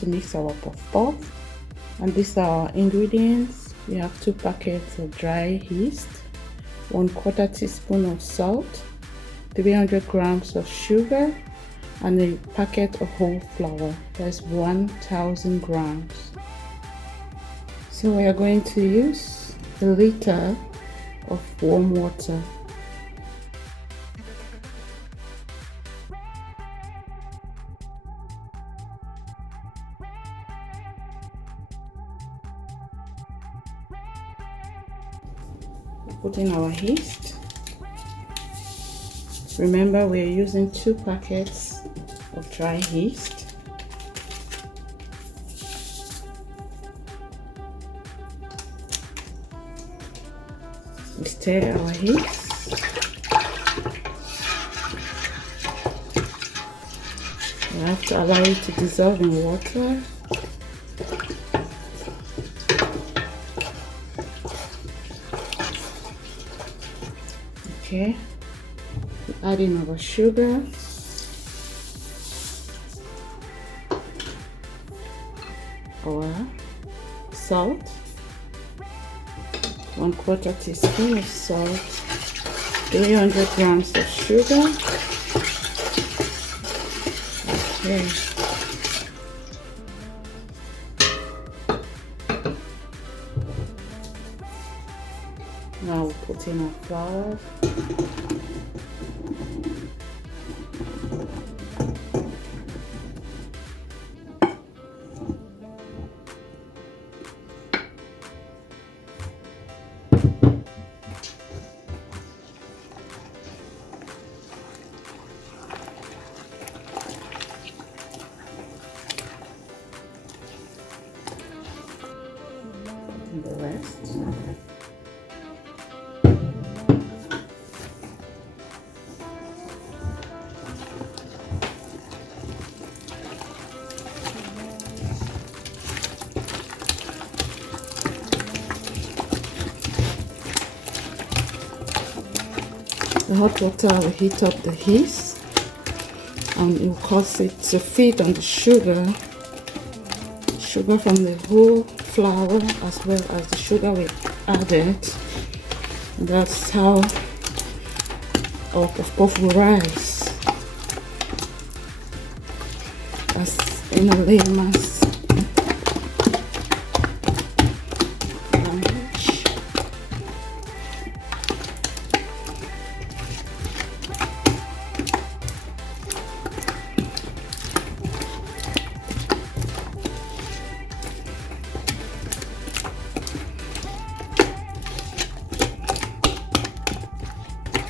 to mix our puff puff. And these are our ingredients. We have 2 packets of dry yeast, 1/4 teaspoon of salt, 300 grams of sugar, and a packet of whole flour. That's 1000 grams. So we are going to use a liter of warm water. Put in our yeast. Remember, we are using 2 packets of dry yeast. We stir our yeast. We have to allow it to dissolve in water. Okay, add in our sugar, our salt, 1/4 teaspoon of salt, 300 grams of sugar. Okay. Now we'll put in our flour. And the rest. The hot water will heat up the yeast and it will cause it to feed on the sugar from the whole flour as well as the sugar we added. And that's how our puff puff will rise. That's in a layman's language.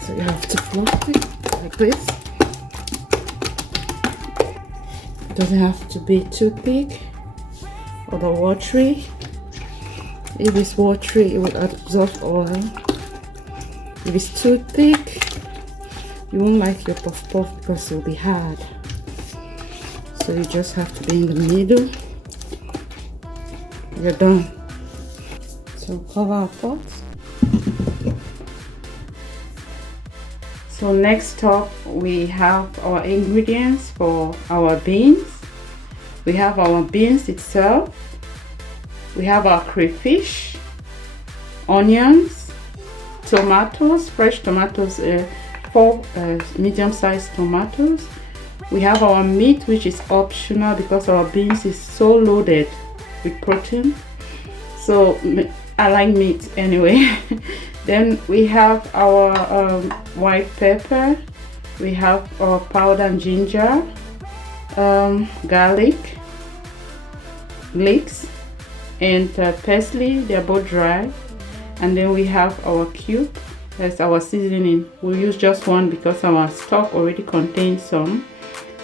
So you have to fluff it like this. It doesn't have to be too thick or the watery. If it's watery, it will absorb oil. If it's too thick, you won't like your puff puff because it will be hard. So you just have to be in the middle. You're done. So cover our pot. So next up, we have our ingredients for our beans. We have our beans itself. We have our crayfish, onions, tomatoes, fresh tomatoes, 4 medium-sized tomatoes. We have our meat, which is optional because our beans is so loaded with protein. So I like meat anyway. Then we have our white pepper. We have our powdered ginger, garlic, leeks, and parsley. They are both dry. And then we have our cube. That's our seasoning. We'll use just one because our stock already contains some.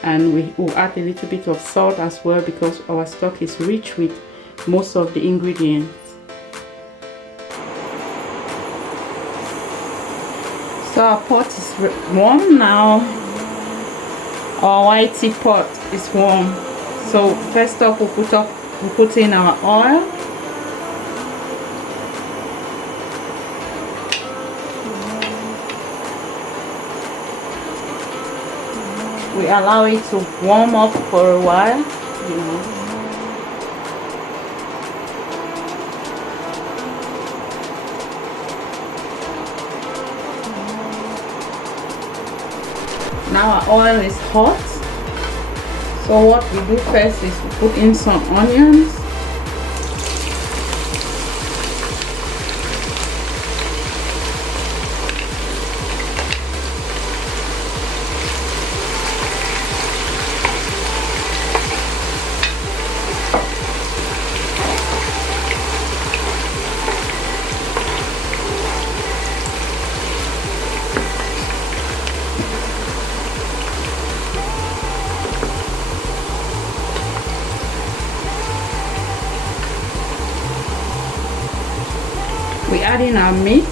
And we will add a little bit of salt as well because our stock is rich with most of the ingredients. So our pot is warm now. Our white teapot is warm. So first up, we'll put in our oil. We allow it to warm up for a while, you know. Now our oil is hot. So what we do first is we put in some onions. We add in our meat.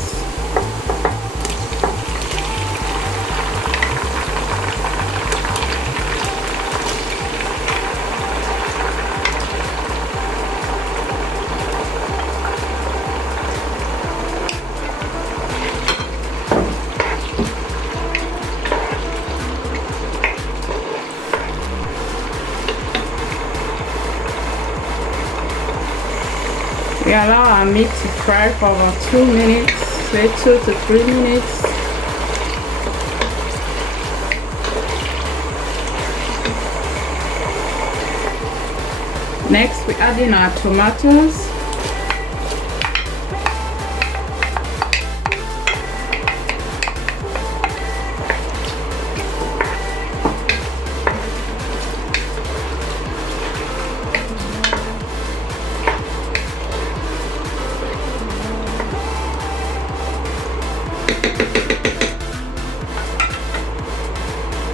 We allow our meat to fry for about 2 minutes, say 2 to 3 minutes. Next, we add in our tomatoes.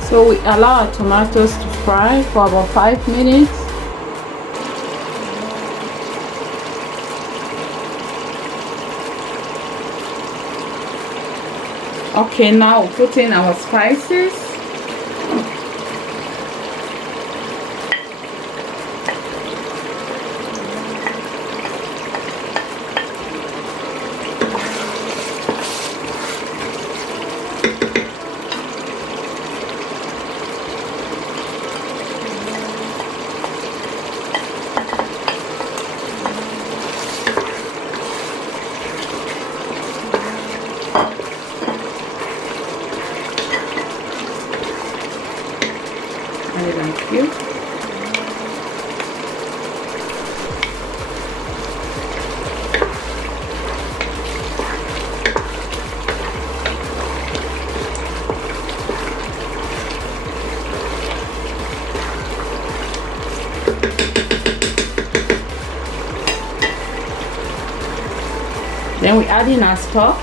So we allow our tomatoes to fry for about 5 minutes. Okay, now we'll put in our spices. Thank you. Then we add in our stock.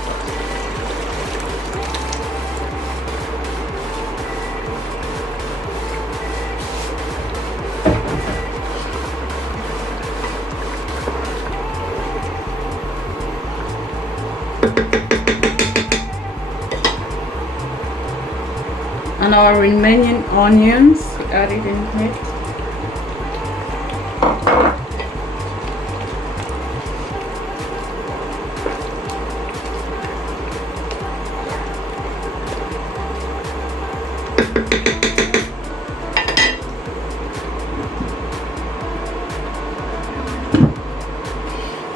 And our remaining onions, we add it in here.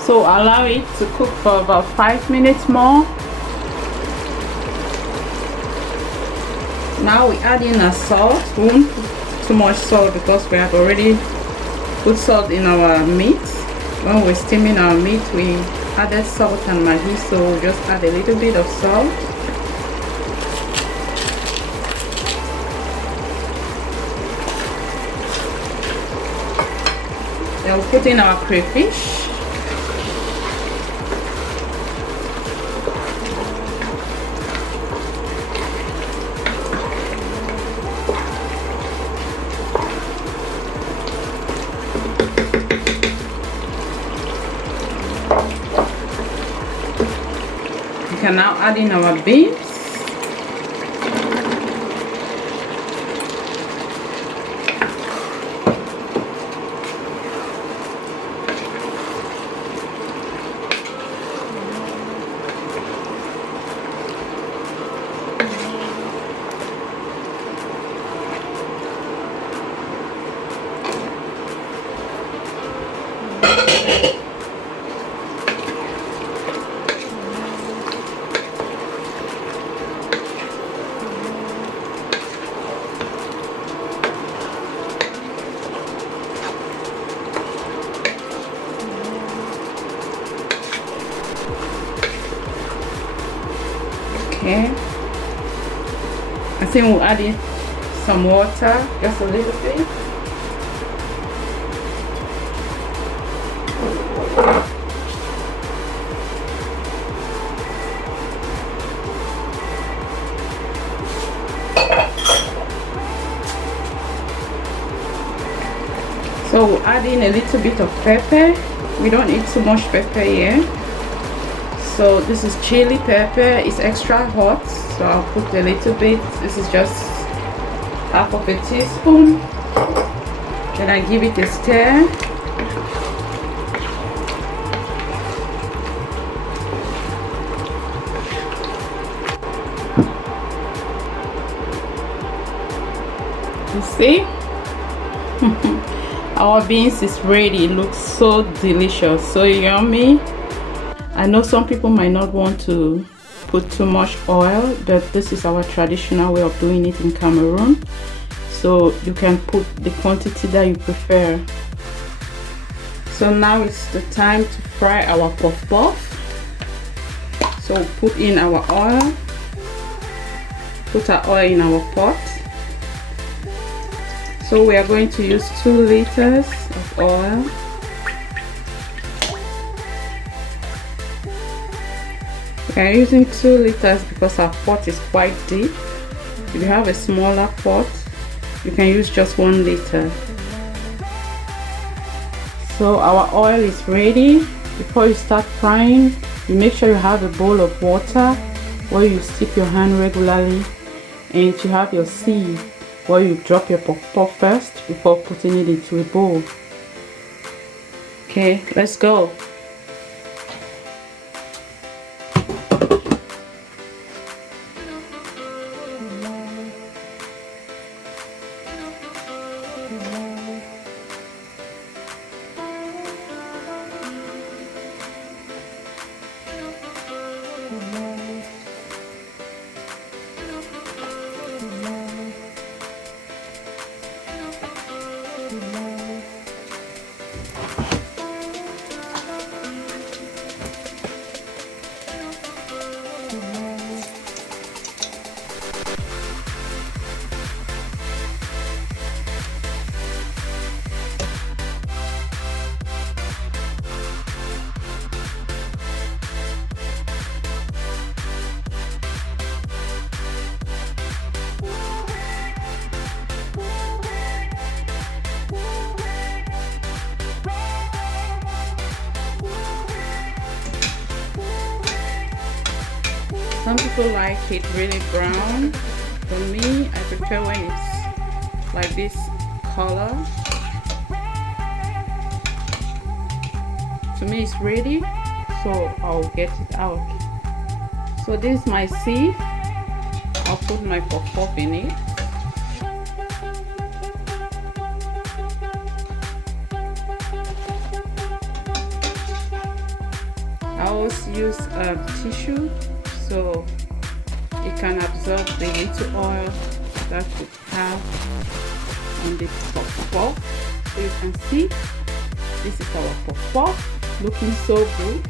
So allow it to cook for about 5 minutes more. Now we add in our salt. We won't put too much salt because we have already put salt in our meat. When we're steaming our meat, we added salt and maggi, so we'll just add a little bit of salt. Then we'll put in our crayfish. We can now add in our beans. I think we'll add in some water, just a little bit. So we'll add in a little bit of pepper. We don't need too much pepper here. So this is chili pepper. It's extra hot, so I'll put a little bit. This is just half of a teaspoon. Then I give it a stir. You see? Our beans is ready. It looks so delicious, so yummy. I know some people might not want to put too much oil, but this is our traditional way of doing it in Cameroon. So you can put the quantity that you prefer. So now it's the time to fry our puff puff. So we'll put in our oil. Put our oil in our pot. So we are going to use 2 liters of oil. We are using 2 liters because our pot is quite deep. If you have a smaller pot, you can use just 1 liter. So our oil is ready. Before you start frying, you make sure you have a bowl of water where you stick your hand regularly, and you have your sieve where you drop your puff puff first before putting it into a bowl. Okay, let's go. Some people like it really brown. For me, I prefer when it's like this color. To me, it's ready, so I'll get it out. So this is my sieve. I'll put my puff puff in it. I always use a tissue so it can absorb the little oil that we have on the puff puff. So you can see this is our puff puff, looking so good.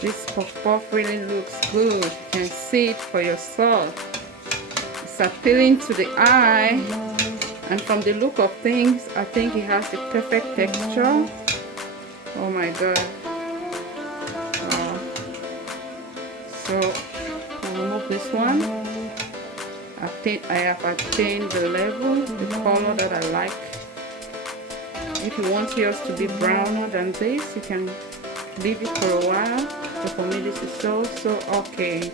This puff puff really looks good. You can see it for yourself. It's appealing to the eye, and from the look of things, I think it has the perfect texture. Oh my god. Wow. So I'll remove this one. I have attained the level, the color that I like. If you want yours to be browner than this, you can leave it for a while. So for me, this is so okay.